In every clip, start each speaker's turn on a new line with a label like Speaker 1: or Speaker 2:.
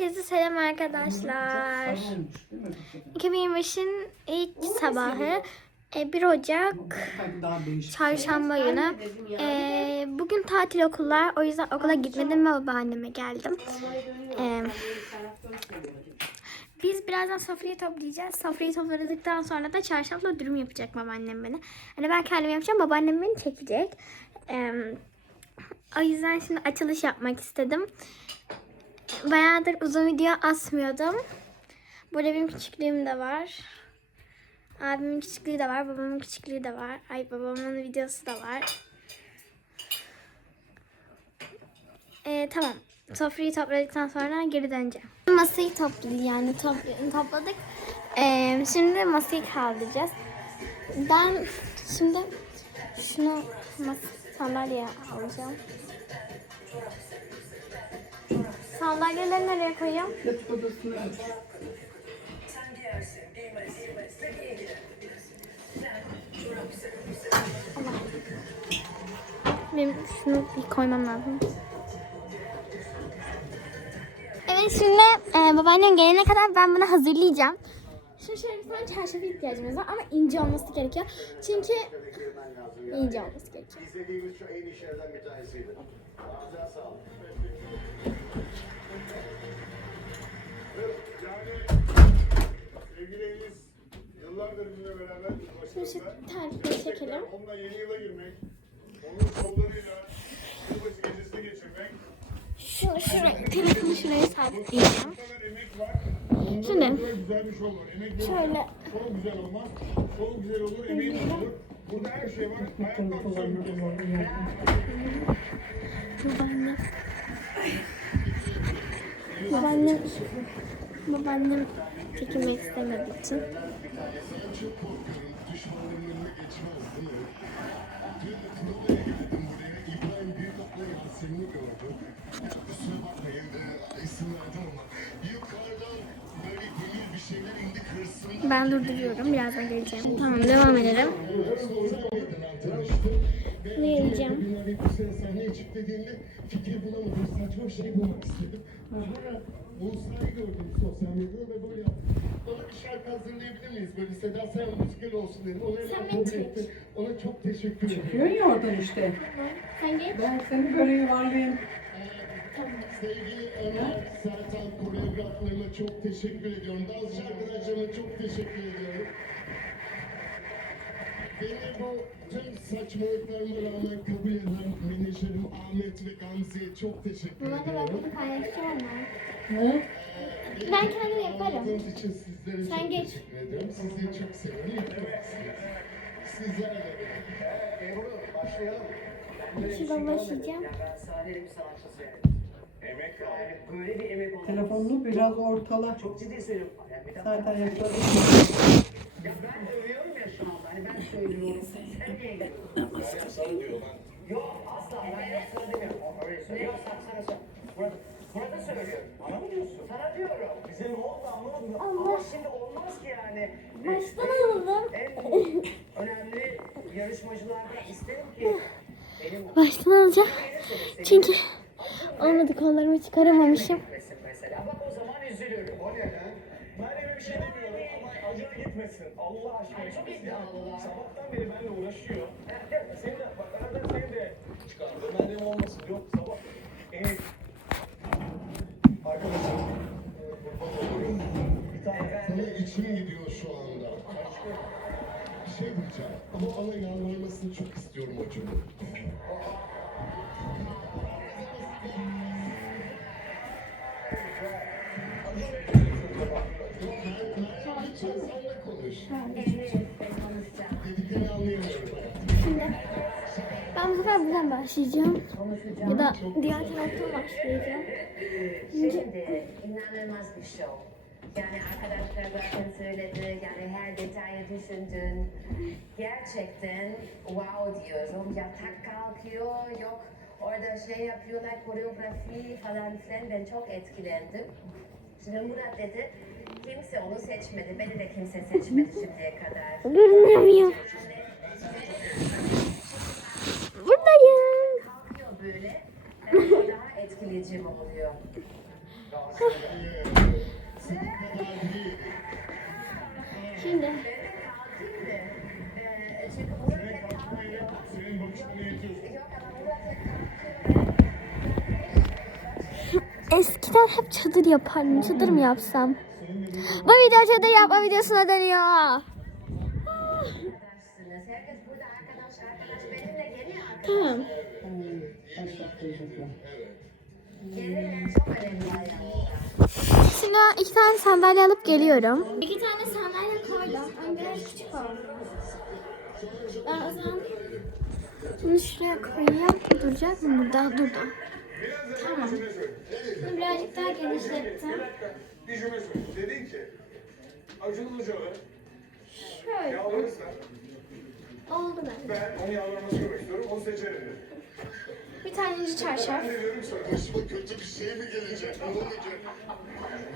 Speaker 1: Herkese selam arkadaşlar. 2025'in ilk sabahı e, 1 Ocak çarşamba günü. E, bugün tatil okullar o yüzden okula gitmedim ve babaanneme geldim. E, biz birazdan sofrayı toplayacağız. Sofrayı topladıktan sonra da çarşafla dürüm yapacak babaannem beni. Hani ben kendim yapacağım babaannem beni çekecek. E, o yüzden şimdi açılış yapmak istedim. Bayağıdır uzun video asmıyordum. Burada benim küçüklüğüm de var. Abimin küçüklüğü de var. Babamın küçüklüğü de var. Ay babamın videosu da var. Ee, tamam. Sofrayı topladıktan sonra geri döneceğim. Masayı topladık yani topl- topladık. Ee, şimdi masayı kaldıracağız. Ben şimdi şunu sandalyeye alacağım. Sandalyeleri nereye koyayım?
Speaker 2: Yatak odasına
Speaker 1: Benim şunu bir koymam lazım. Evet şimdi e, babaannem gelene kadar ben bunu hazırlayacağım. Bir tane çarşafa ihtiyacımız var ama ince olması gerekiyor. Çünkü ince olması gerekiyor.
Speaker 3: İzlediğimiz şu en iyi şeylerden bir tanesiydi. Güzel sağ olun.
Speaker 4: Sevgili Enis, yıllardır bizimle beraber
Speaker 1: Şimdi şu
Speaker 4: başımızda.
Speaker 1: terlikleri çekelim.
Speaker 4: Onunla yeni yıla girmek, onun kollarıyla yılbaşı gecesini geçirmek.
Speaker 1: Şunu şuraya, telefonu şuraya sabitleyeceğim. Şimdi. Şöyle.
Speaker 4: çok güzel olmaz. Çok güzel olur, emeğin olur. Burada her şey var. Ayaktan tutarım.
Speaker 1: Babaannem. Babaannem. Babaannem çekilmek istemediği için. Ben durduruyorum. Birazdan geleceğim. Tamam devam edelim. Bunu yiyeceğim.
Speaker 3: Sene sahneye çık dediğinde fikir bulamadım. Saçma bir şey bulmak istedim. Sonra Musa'yı gördüm sosyal medyada ve böyle yaptım. Bana bir şarkı hazırlayabilir miyiz? Böyle Seda Sayan müzikal olsun dedim. Onu
Speaker 1: Sen beni çek.
Speaker 3: Ona çok teşekkür ederim.
Speaker 2: Çıkıyor ya oradan işte.
Speaker 1: Sen geç.
Speaker 2: Ben seni böyle yuvarlayayım.
Speaker 3: Sevgili Ömer, Sertan koreograflarıma çok teşekkür ediyorum. Dansçı arkadaşlarıma çok teşekkür ediyorum. Beni bu tüm saçmalıklarıma rağmen kabul eden menajerim Ahmet ve Gamze'ye çok teşekkür
Speaker 1: Buna da
Speaker 3: ediyorum.
Speaker 1: bunu paylaşacağım ama.
Speaker 2: Hı?
Speaker 1: Ben kendim yaparım.
Speaker 3: Anlattığınız için sizlere
Speaker 1: Sen
Speaker 3: çok
Speaker 1: geç.
Speaker 3: teşekkür ediyorum. Sizi çok seviyorum. Yapıyorsunuz. Sizlerle
Speaker 5: başlayalım.
Speaker 1: Şuradan başlayacağım.
Speaker 5: Ben sahnede bir sanatçısıyım.
Speaker 4: Emek var.
Speaker 5: Böyle bir emek olmaz.
Speaker 2: Telefonunu biraz ortala.
Speaker 5: Çok ciddi söylüyorum. Yani bir dakika.
Speaker 2: Zaten yakaladım.
Speaker 5: Ya ben övüyorum ya şu anda. Hani ben söylüyorum. Sen niye geliyorsun? Yok asla. Ben yapsana demiyorum. Yok sana sana. Burada, burada söylüyorum. Bana mı diyorsun? Sana diyorum. Bize ne oldu anlamadım. Ama şimdi olmaz ki yani.
Speaker 1: Baştan alalım.
Speaker 5: En önemli yarışmacılardan isterim ki
Speaker 1: Baştan alacağım. Çünkü olmadı kollarımı çıkaramamışım.
Speaker 5: mesela. Bak o zaman üzülürüm.
Speaker 4: O ne lan? Ben bir şey demiyorum acına gitmesin. Allah aşkına.
Speaker 5: Çok iddialılar.
Speaker 4: Sabahtan beri benimle uğraşıyor. Seni de bak arada seni de çıkardım. Benim olmasın. Yok sabah. Enes. Arkadaşım. Bir tane
Speaker 3: Sana içim gidiyor şu anda. Bir şey diyeceğim. Ama bana yalvarmasını çok istiyorum hocamın.
Speaker 1: Şimdi ben bu sefer buradan başlayacağım. Ya da diğer taraftan başlayacağım.
Speaker 6: Şimdi inanılmaz bir. Yani arkadaşlar zaten söyledi, yani her detayı düşündün. Gerçekten wow diyorum. Yatak kalkıyor, yok orada şey yapıyorlar, koreografi falan filan. Ben çok etkilendim. Şimdi Murat dedi, kimse onu seçmedi. Beni de kimse seçmedi şimdiye kadar.
Speaker 1: Görünemiyor. Buradayım.
Speaker 6: Kalkıyor böyle, daha etkileyici oluyor.
Speaker 1: Şimdi eskiden hep çadır yapardım. Çadır mı yapsam? Bu video çadır yapma videosuna dönüyor. Tamam. Şimdi ben iki tane sandalye alıp geliyorum. İki tane sandalye koydum. Ama biraz küçük oldu. Ben o zaman bunu şuraya koyayım. Duracak mı burada? Durdu. Tamam. Bunu birazcık daha genişlettim.
Speaker 4: Cümle söyle. Dedin ki Acun Ilıcalı
Speaker 1: Şöyle.
Speaker 4: yalvarırsa
Speaker 1: Oldu bence.
Speaker 4: ben onu yalvarmasını görmek istiyorum. Onu seçerim.
Speaker 1: Bir tane inci çarşaf.
Speaker 4: Ben de diyorum ki sana.
Speaker 3: Başıma kötü bir şey mi gelecek? Ne olacak?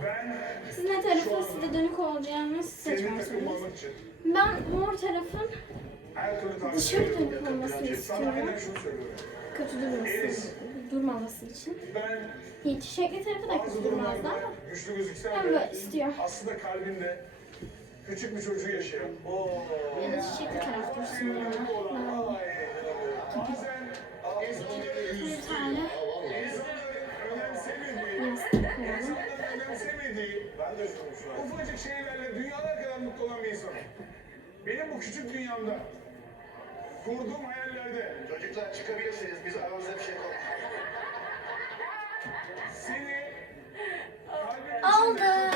Speaker 4: Ben
Speaker 1: Siz ne tarafın size dönük olacağını siz
Speaker 4: senin için
Speaker 1: Ben mor tarafın
Speaker 4: her türlü tavsiye
Speaker 1: Dışarı dönük olmasını
Speaker 4: Sana
Speaker 1: istiyorum.
Speaker 4: aynen şunu söylüyorum.
Speaker 1: kötü durması, durmaması için.
Speaker 4: Ben
Speaker 1: Hiç şekli tarafı da
Speaker 4: durumlarda
Speaker 1: ama
Speaker 4: güçlü gözüksem
Speaker 1: ben
Speaker 4: de
Speaker 1: böyle istiyorum.
Speaker 4: aslında kalbinde küçük bir çocuğu yaşayan. Oo.
Speaker 1: Ya da çiçekli taraf dursun
Speaker 4: Bazen
Speaker 1: Bir tane
Speaker 4: ben de üzgünüm şu an. Ufacık şeylerle dünyalar kadar mutlu olan bir insanım. Benim bu küçük dünyamda kurduğum hayallerde
Speaker 3: Çocuklar çıkabilirsiniz. Biz aramızda bir şey konuşuyoruz.
Speaker 4: seni
Speaker 1: Oldu.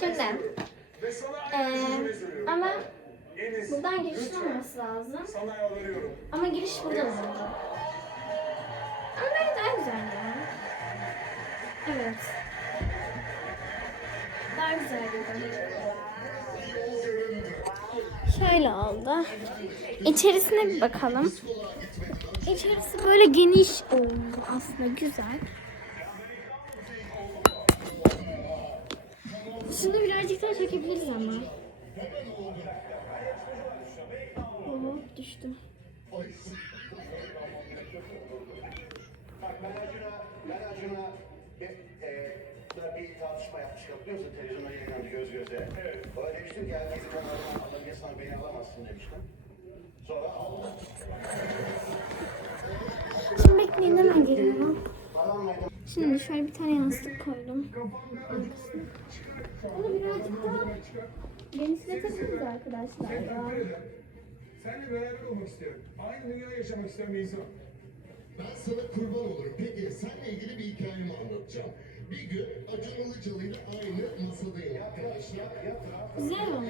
Speaker 1: Şimdi.
Speaker 4: Ve sana
Speaker 1: Ee,
Speaker 4: aynı
Speaker 1: ama
Speaker 4: Enis,
Speaker 1: buradan girişin
Speaker 4: lütfen
Speaker 1: olması lazım.
Speaker 4: Sana yalvarıyorum.
Speaker 1: Ama giriş buradan oldu. Ama bence daha güzel ya. Evet. Daha güzel gibi. Şöyle oldu. İçerisine bir bakalım. İçerisi böyle geniş oldu aslında güzel. Şunu birazcık daha çekebiliriz ama. Oo, düştü.
Speaker 3: Bak ben Acun'a, ben Acun'a bir tartışma yapmıştık hatırlıyor musun? Televizyonda yayınlandı göz göze. Evet. Bana demiştim ki herkesi kanalından alamıyorsan beni alamazsın demiştim. Sonra aldım.
Speaker 1: Şimdi bekleyin hemen geliyorum. Şimdi şöyle bir tane yastık koydum. Bunu birazcık daha genişletebiliriz arkadaşlar ya.
Speaker 4: Seninle beraber olmak isterim. Aynı dünyada yaşamak isteyen bir insanım.
Speaker 3: Ben sana kurban olurum. Peki seninle ilgili bir hikayemi anlatacağım. Bir gün Acun Ilıcalı ile aynı masadayım arkadaşlar.
Speaker 1: Güzel oldu.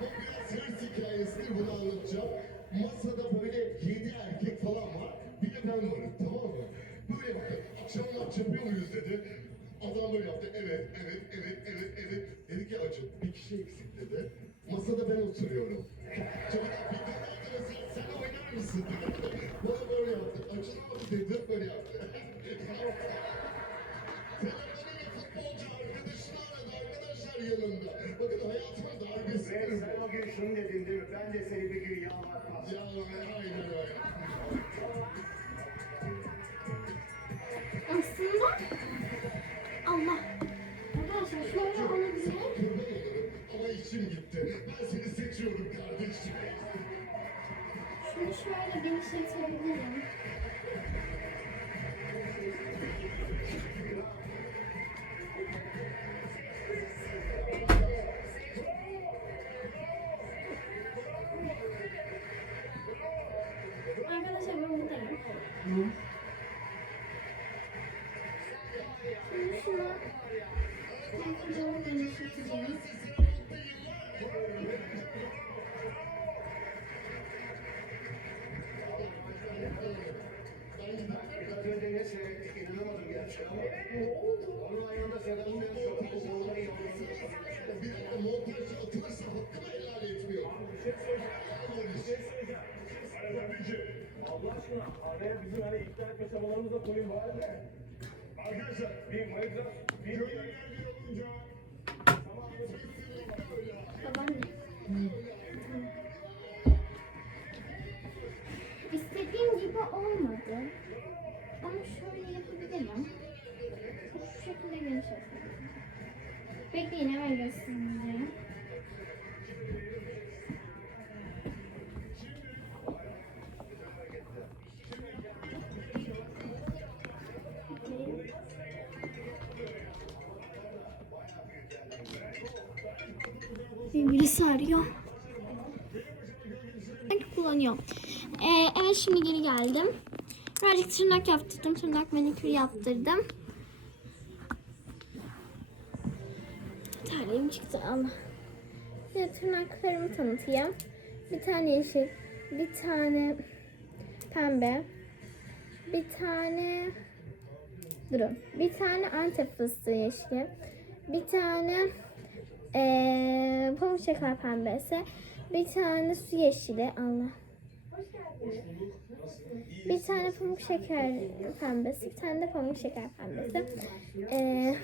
Speaker 3: Bu biraz hırs hikayesidir bunu anlatacağım. Masada böyle yedi erkek falan var. Bir de ben varım tamam mı? Böyle bakın akşam maç yapıyor muyuz dedi. Adam böyle yaptı. Evet, evet, evet, evet, evet. Dedi ki Acun bir kişi eksik dedi. Masada ben oturuyorum. Çocuklar bir tane arkadaşı sen oynar mısın. Bana böyle yaptı. Acun abi dedi böyle yaptı. Bakın hayatımın darbesidir bu.
Speaker 5: Sen o gün şunu dedin değil mi? Ben de seni bir gün yalvartmaz.
Speaker 3: Ya aynen öyle.
Speaker 1: Aslında Allah. Arkadaşlar şöyle olabilir.
Speaker 3: Kurban olurum ama gitti. Ben seni seçiyorum kardeşim.
Speaker 1: Şunu şöyle genişletebilirim. İstediğim gibi olmadı. Ama şöyle yapabilirim. şekilde geniş olsun. Bekleyin hemen göstereceğim. Arıyor. Sanki kullanıyorum. Ee, evet şimdi geri geldim. Birazcık tırnak yaptırdım. Tırnak manikür yaptırdım. Terliğim çıktı ama. Şimdi tırnaklarımı tanıtayım. Bir tane yeşil, bir tane pembe, bir tane durun. Bir tane antep fıstığı yeşili, bir tane ee, pamuk şeker pembesi, bir tane su yeşili. Allah. Bir tane pamuk şeker pembesi, bir tane de pamuk şeker pembesi. Ee,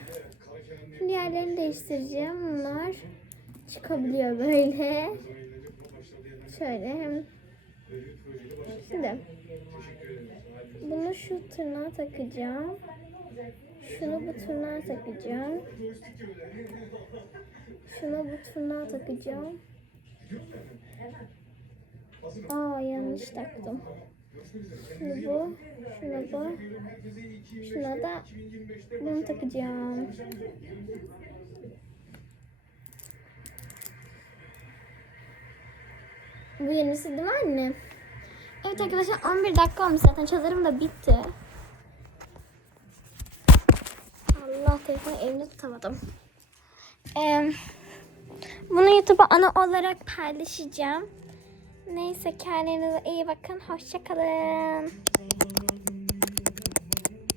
Speaker 1: şimdi yerlerini değiştireceğim. Bunlar çıkabiliyor böyle. Şöyle hem Şimdi bunu şu tırnağa takacağım. Şunu bu tırnağa takacağım. Şunu bu tırnağa takacağım. Aa yanlış taktım. Şunu bu, şunu bu, şuna da bunu takacağım. Bu yenisi değil mi anne? Evet arkadaşlar 11 dakika olmuş zaten çadırım da bitti. Allah telefonu elimde tutamadım. Ee, bunu YouTube'a ana olarak paylaşacağım. Neyse kendinize iyi bakın. Hoşçakalın.